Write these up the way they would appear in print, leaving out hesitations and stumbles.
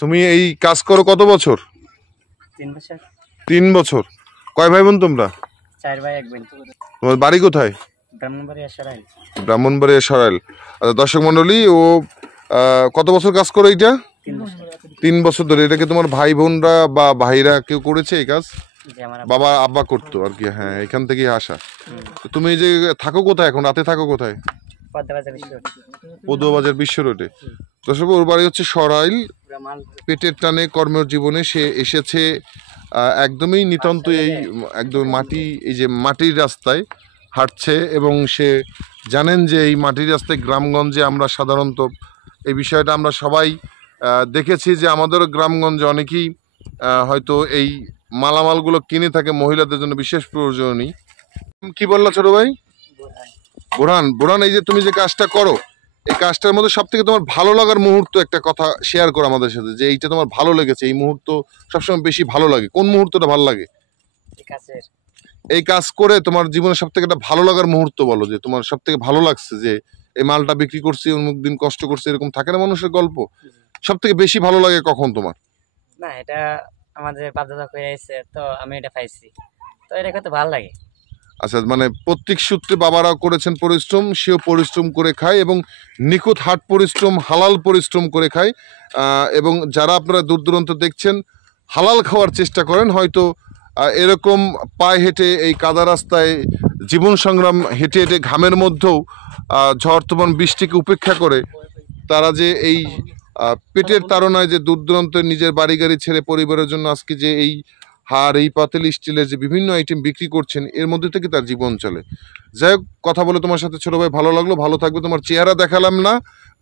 তুমি এই কাজ করো কত বছর? 3 বছর। 3 বছর। কয় ভাই বোন তোমরা? 4 ভাই 1 বোন। তোমার বাড়ি কোথায়? ব্রাহ্মণবাড়িয়া সরাইল। ব্রাহ্মণবাড়িয়া সরাইল। আচ্ছা দর্শক মন্ডলী, ও কত বছর কাজ করো এইটা? 3 বছর। 3 বছর ধরে। এটা কি তোমার ভাই বোনরা বা ভাইরা কেউ করেছে এই কাজ? জি আমার বাবা আব্বা করতো আর কি। হ্যাঁ, এখান থেকেই আসা। তো তুমি এই যে থাকো কোথায় এখন? রাতে থাকো কোথায়? পদ্মাবাজার বিশ্ব। পদুয়াবাজার বিশ্ব রোডে। দর্শক, ওর বাড়ি হচ্ছে সরাইল। পেটের টানে কর্মজীবনে সে এসেছে একদমই নিতান্ত এই একদম এই যে মাটির রাস্তায় হাঁটছে, এবং সে জানেন যে এই মাটির রাস্তায় গ্রামগঞ্জে আমরা সাধারণত এই বিষয়টা আমরা সবাই দেখেছি যে আমাদের গ্রামগঞ্জে অনেকেই হয়তো এই মালামালগুলো কিনে থাকে মহিলাদের জন্য বিশেষ প্রয়োজনীয়। কি বললা ছোট ভাই? বোরহান, বোরহান, এই যে তুমি যে কাজটা করো, এই কাজটার মধ্যে সব থেকে তোমার ভালো লাগার মুহূর্ত একটা কথা শেয়ার করো আমাদের সাথে, যে এইটা তোমার ভালো লেগেছে, এই মুহূর্ত সবসময় বেশি ভালো লাগে। কোন মুহূর্তটা ভালো লাগে এই কাজ করে? তোমার জীবনের সব থেকে একটা ভালো লাগার মুহূর্ত বলো, যে তোমার সব থেকে ভালো লাগছে যে এই মালটা বিক্রি করছি, অমুক দিন কষ্ট করছি, এরকম থাকে না মানুষের গল্প? সব থেকে বেশি ভালো লাগে কখন তোমার? না, এটা আমাদের বাধ্যতা করে আইছে, তো আমি এটা পাইছি, তো এটা করতে ভালো লাগে। আচ্ছা, মানে প্রত্যেক সূত্রে বাবারা করেছেন পরিশ্রম, সেও পরিশ্রম করে খায় এবং নিখুঁত হাট পরিশ্রম, হালাল পরিশ্রম করে খায়। এবং যারা আপনারা দূর দূরান্ত দেখছেন, হালাল খাওয়ার চেষ্টা করেন। হয়তো এরকম পায়ে হেঁটে এই কাদা রাস্তায় জীবন সংগ্রাম হেঁটে হেঁটে ঘামের মধ্যেও ঝড় তুফান বৃষ্টিকে উপেক্ষা করে তারা যে এই পেটের তাড়নায় যে দূর দূরান্তে নিজের বাড়ি গাড়ি ছেড়ে পরিবারের জন্য আজকে যে এই হাড়, এই পাতিল স্টিলের যে বিভিন্ন আইটেম বিক্রি করছেন, এর মধ্যে থেকে তার জীবন চলে। যাই হোক, কথা বলে তোমার সাথে ছোট ভাই ভালো লাগলো। ভালো থাকবে। তোমার চেহারা দেখালাম না,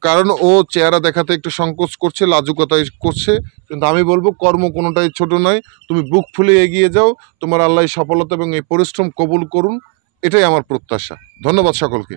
কারণ ও চেহারা দেখাতে একটু সংকোচ করছে, লাজুকতাই করছে। কিন্তু আমি বলবো, কর্ম কোনোটাই ছোট নয়। তুমি বুক ফুলে এগিয়ে যাও। তোমার আল্লাহ সফলতা এবং এই পরিশ্রম কবুল করুন, এটাই আমার প্রত্যাশা। ধন্যবাদ সকলকে।